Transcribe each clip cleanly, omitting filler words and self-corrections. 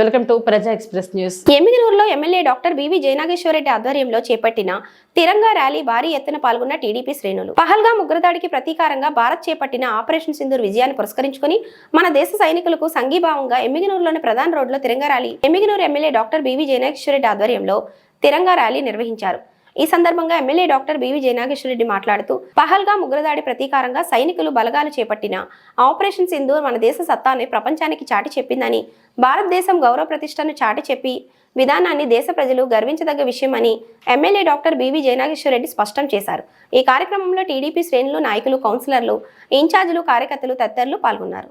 Welcome to Praja Express News. ఎమ్మిగనూరులో MLA doctor BV Jayanageswara Reddy ఆధ్వర్యంలో చేపట్టిన తిరంగా ర్యాలీ భారీ ఎత్తున పాల్గొన్న టీడీపీ శ్రేణులు. పహల్గామ్ ఉగ్రదాడికి ప్రతీకారంగా భారత్ చేపట్టిన ఆపరేషన్ సింధూర్ విజయాన్ని పురస్కరించుకుని మన దేశ సైనికులకు సంఘీభావంగా ఎమ్మిగనూరులోని ప్రధాన రోడ్లో Tiranga rally Yemmiganur MLA doctor BV Jayanageswara Reddy ఆధ్వర్యంలో తిరంగా ర్యాలీ నిర్వహించారు. ఈ సందర్భంగా ఎమ్మెల్యే డాక్టర్ బివి జయనాగేశ్వరరెడ్డి మాట్లాడుతూ పహల్గామ్ ఉగ్రదాడి ప్రతీకారంగా సైనికులు బలగాలు చేపట్టిన ఆపరేషన్ సింధూర్ మన దేశ సత్తాన్ని ప్రపంచానికి చాటి చెప్పిందని, భారతదేశం గౌరవ ప్రతిష్టను చాటి చెప్పి విధానాన్ని దేశ ప్రజలు గర్వించదగ్గ విషయమని ఎమ్మెల్యే డాక్టర్ బివి జయనాగేశ్వరరెడ్డి స్పష్టం చేశారు. ఈ కార్యక్రమంలో టీడీపీ శ్రేణులు, నాయకులు, కౌన్సిలర్లు, ఇన్ఛార్జీలు, కార్యకర్తలు తదితరులు పాల్గొన్నారు.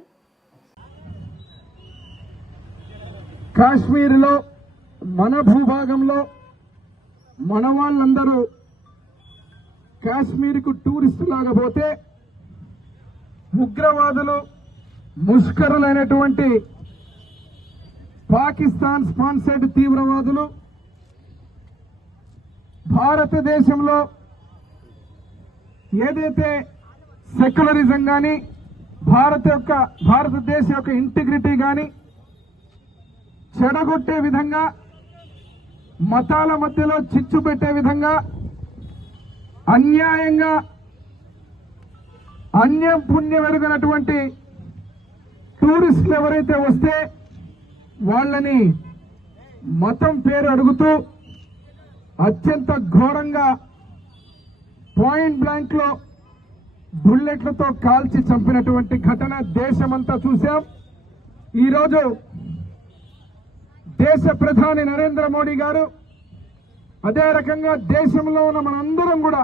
కాశ్మీర్లో మన భూభాగంలో మన వాళ్ళందరూ కాశ్మీర్కు టూరిస్టులాగా పోతే ఉగ్రవాదులు, ముష్కరులైనటువంటి పాకిస్తాన్ స్పాన్సర్డ్ తీవ్రవాదులు భారతదేశంలో ఏదైతే సెక్యులరిజం కానీ భారతదేశ యొక్క ఇంటిగ్రిటీ కానీ చెడగొట్టే విధంగా, మతాల మధ్యలో చిచ్చు పెట్టే విధంగా, అన్యాయంగా అన్యం పుణ్యం ఎరుగనటువంటి టూరిస్టులు ఎవరైతే వస్తే వాళ్ళని మతం పేరు అడుగుతూ అత్యంత ఘోరంగా పాయింట్ బ్లాంక్ లో బుల్లెట్లతో కాల్చి చంపినటువంటి ఘటన దేశమంతా చూశాం. ఈరోజు దేశ ప్రధాని నరేంద్ర మోడీ గారు, అదే రకంగా దేశంలో ఉన్న మనందరం కూడా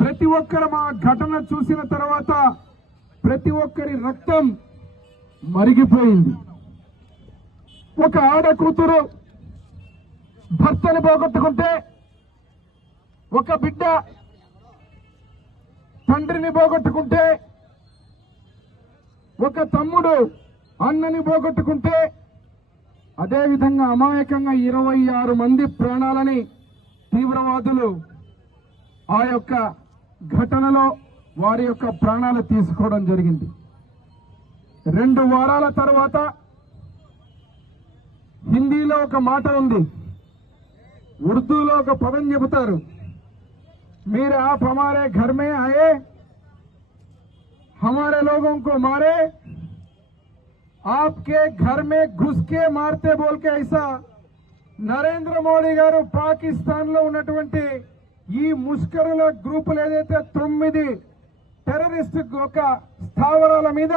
ప్రతి ఒక్కరు ఆ ఘటన చూసిన తర్వాత ప్రతి ఒక్కరి రక్తం మరిగిపోయింది. ఒక ఆడ కూతురు భర్తని పోగొట్టుకుంటే, ఒక బిడ్డ తండ్రిని పోగొట్టుకుంటే, ఒక తమ్ముడు అన్నని పోగొట్టుకుంటే, అదేవిధంగా అమాయకంగా 26 మంది ప్రాణాలని తీవ్రవాదులు ఆ యొక్క ఘటనలో వారి యొక్క ప్రాణాలు తీసుకోవడం జరిగింది. 2 వారాల తర్వాత హిందీలో ఒక మాట ఉంది, ఉర్దూలో ఒక పదం చెబుతారు, మీరు आप हमारे घर में आए, हमारे लोगों को मारे, आपके घर में घुस के मारते बोल के ऐसा నరేంద్ర మోడీ గారు పాకిస్తాన్ లో ఉన్నటువంటి ఈ ముష్కరుల గ్రూపులు ఏదైతే 9 టెర్రరిస్ట్ ఒక స్థావరాల మీద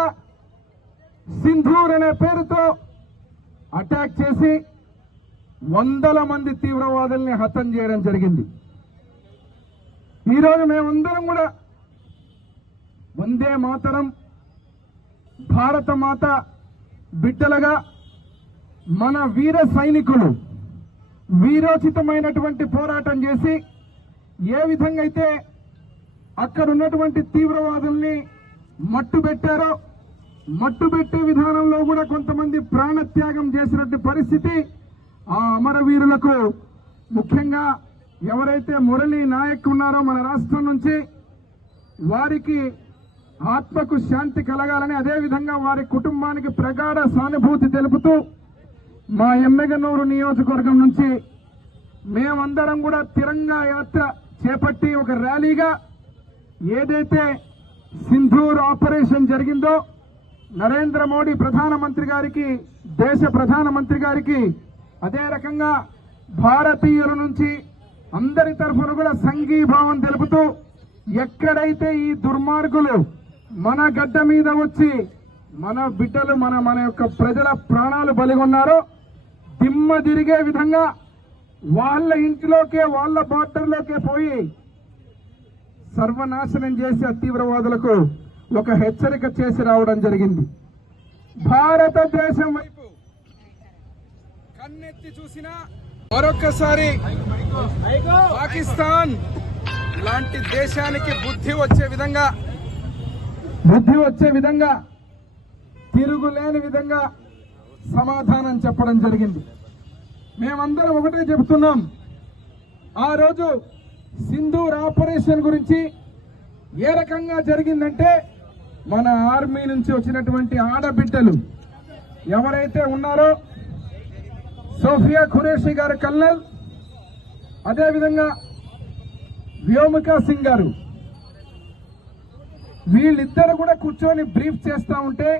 సింధూర్ అనే పేరుతో అటాక్ చేసి వందల మంది తీవ్రవాదుల్ని హతం చేయడం జరిగింది. ఈరోజు మేమందరం కూడా వందే మాతరం, భారత మాత బిడ్డలుగా మన వీర సైనికులు వీరోచితమైనటువంటి పోరాటం చేసి ఏ విధంగా అయితే అక్కడ ఉన్నటువంటి తీవ్రవాదుల్ని మట్టుబెట్టారో, మట్టుబెట్టే విధానంలో కూడా కొంతమంది ప్రాణత్యాగం చేసినటువంటి పరిస్థితి ఆ అమరవీరులకు, ముఖ్యంగా ఎవరైతే మురళీ నాయక్ ఉన్నారో మన రాష్ట్రం నుంచి, వారికి ఆత్మకు శాంతి కలగాలని, అదేవిధంగా వారి కుటుంబానికి ప్రగాఢ సానుభూతి తెలుపుతూ మా ఎమ్మిగనూరు నియోజకవర్గం నుంచి మేమందరం కూడా తిరంగా యాత్ర చేపట్టి ఒక ర్యాలీగా ఏదైతే సింధూర్ ఆపరేషన్ జరిగిందో నరేంద్ర మోడీ ప్రధానమంత్రి గారికి, దేశ ప్రధానమంత్రి గారికి, అదే రకంగా భారతీయుల నుంచి అందరి తరఫున కూడా సంఘీభావం తెలుపుతూ, ఎక్కడైతే ఈ దుర్మార్గులు మన గడ్డ మీద వచ్చి మన బిడ్డలు మన యొక్క ప్రజల ప్రాణాలు బలిగొన్నారో దిమ్మ తిరిగే విధంగా వాళ్ళ ఇంటిలోకే, వాళ్ళ బార్డర్లోకే పోయి సర్వనాశనం చేసే తీవ్రవాదులకు ఒక హెచ్చరిక చేసి రావడం జరిగింది. భారతదేశం వైపు కన్నెత్తి చూసినా మరొకసారి పాకిస్తాన్ లాంటి దేశానికి బుద్ధి వచ్చే విధంగా తిరుగులేని విధంగా సమాధానం చెప్పడం జరిగింది. మేమందరం ఒకటే చెబుతున్నాం, ఆ రోజు సింధూర్ ఆపరేషన్ గురించి ఏ రకంగా జరిగిందంటే, మన ఆర్మీ నుంచి వచ్చినటువంటి ఆడబిడ్డలు ఎవరైతే ఉన్నారో సోఫియా ఖురేషి గారు కల్నల్, అదేవిధంగా వ్యోమికా సింగ్ గారు, వీళ్ళిద్దరు కూడా కూర్చొని బ్రీఫ్ చేస్తా ఉంటే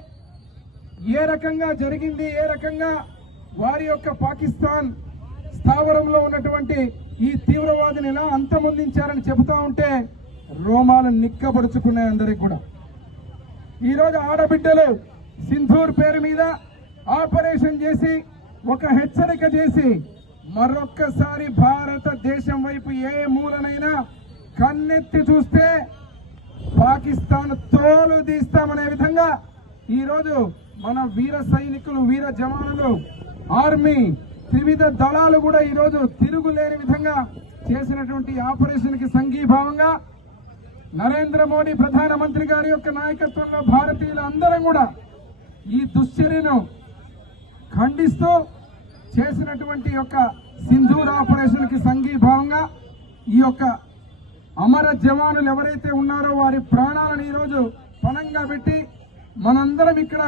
ఏ రకంగా జరిగింది, ఏ రకంగా వారి యొక్క పాకిస్తాన్ స్థావరంలో ఉన్నటువంటి ఈ తీవ్రవాదిని ఎలా అంతమొందించారని చెబుతా ఉంటే రోమాలు నిక్కబడుచుకున్నాయి అందరికి కూడా. ఈరోజు ఆడబిడ్డలు సింధూర్ పేరు మీద ఆపరేషన్ చేసి ఒక హెచ్చరిక చేసి మరొక్కసారి భారతదేశం వైపు ఏ మూలనైనా కన్నెత్తి చూస్తే పాకిస్తాన్ తోలు తీస్తామనే విధంగా ఈరోజు మన వీర సైనికులు, వీర జవానులు, ఆర్మీ, త్రివిధ దళాలు కూడా ఈరోజు తిరుగులేని విధంగా చేసినటువంటి ఆపరేషన్ కి సంఘీభావంగా నరేంద్ర మోడీ ప్రధానమంత్రి గారి యొక్క నాయకత్వంలో భారతీయులు అందరం కూడా ఈ దుశ్చర్యను ఖండిస్తూ చేసినటువంటి యొక్క సింధూర్ ఆపరేషన్ కి సంఘీభావంగా ఈ యొక్క అమర జవానులు ఎవరైతే ఉన్నారో వారి ప్రాణాలను ఈరోజు పణంగా పెట్టి మనందరం ఇక్కడ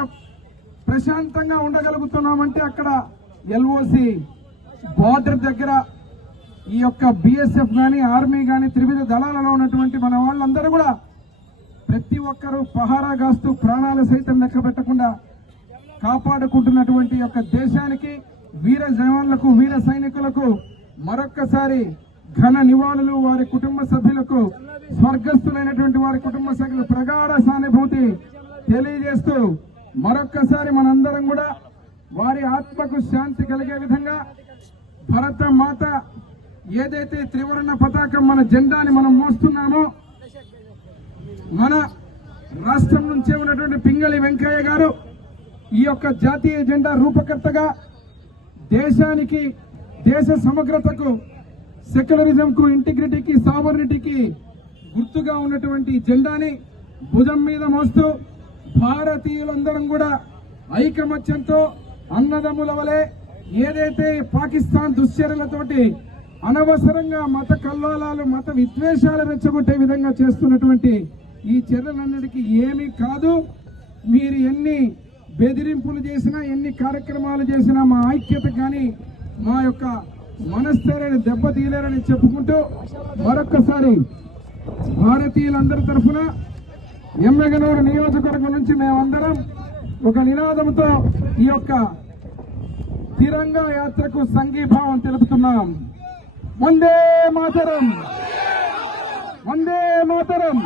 ప్రశాంతంగా ఉండగలుగుతున్నామంటే అక్కడ ఎల్ఓసి బార్డర్ దగ్గర ఈ యొక్క బిఎస్ఎఫ్ గాని, ఆర్మీ గాని, త్రివిధ దళాలలో ఉన్నటువంటి మన వాళ్ళందరూ కూడా ప్రతి ఒక్కరూ పహారా కాస్తూ ప్రాణాలు సైతం లెక్క పెట్టకుండా కాపాడుకుంటున్నటువంటి యొక్క దేశానికి, వీర జవాన్లకు, వీర సైనికులకు మరొక్కసారి ఘన నివాళులు. వారి కుటుంబ సభ్యులకు, స్వర్గస్థులైనటువంటి వారి కుటుంబ సభ్యులు ప్రగాఢ సానుభూతి తెలియజేస్తూ మరొక్కసారి మనందరం కూడా వారి ఆత్మకు శాంతి కలిగే విధంగా భరత మాత ఏదైతే త్రివర్ణ పతాకం మన జెండాని మనం మోస్తున్నామో, మన రాష్ట్రం నుంచే ఉన్నటువంటి పింగళి వెంకయ్య గారు ఈ యొక్క జాతీయ జెండా రూపకర్తగా దేశానికి, దేశ సమగ్రతకు, సెక్యులరిజం కు, ఇంటిగ్రిటీకి, సావర్నిటీకి గుర్తుగా ఉన్నటువంటి జెండాని భుజం మీద మోస్తూ భారతీయులందరం కూడా ఐకమత్యంతో అన్నదమ్ముల వలె ఏదైతే పాకిస్తాన్ దుశ్చర్యలతోటి అనవసరంగా మత కల్లోలాలు, మత విద్వేషాలు రెచ్చగొట్టే విధంగా చేస్తున్నటువంటి ఈ చర్యలన్నిటికీ ఏమీ కాదు. మీరు ఎన్ని బెదిరింపులు చేసినా, ఎన్ని కార్యక్రమాలు చేసినా మా ఐక్యత కానీ, మా యొక్క మనస్థైర్యాన్ని దెబ్బతీయలేరని చెప్పుకుంటూ మరొక్కసారి భారతీయులందరి తరఫున ఎమ్మెగనూరు నియోజకవర్గం నుంచి మేమందరం ఒక నినాదంతో ఈ యొక్క తిరంగా యాత్రకు సంఘీభావం తెలుపుతున్నాం. వందే మాతరం, వందే మాతరం.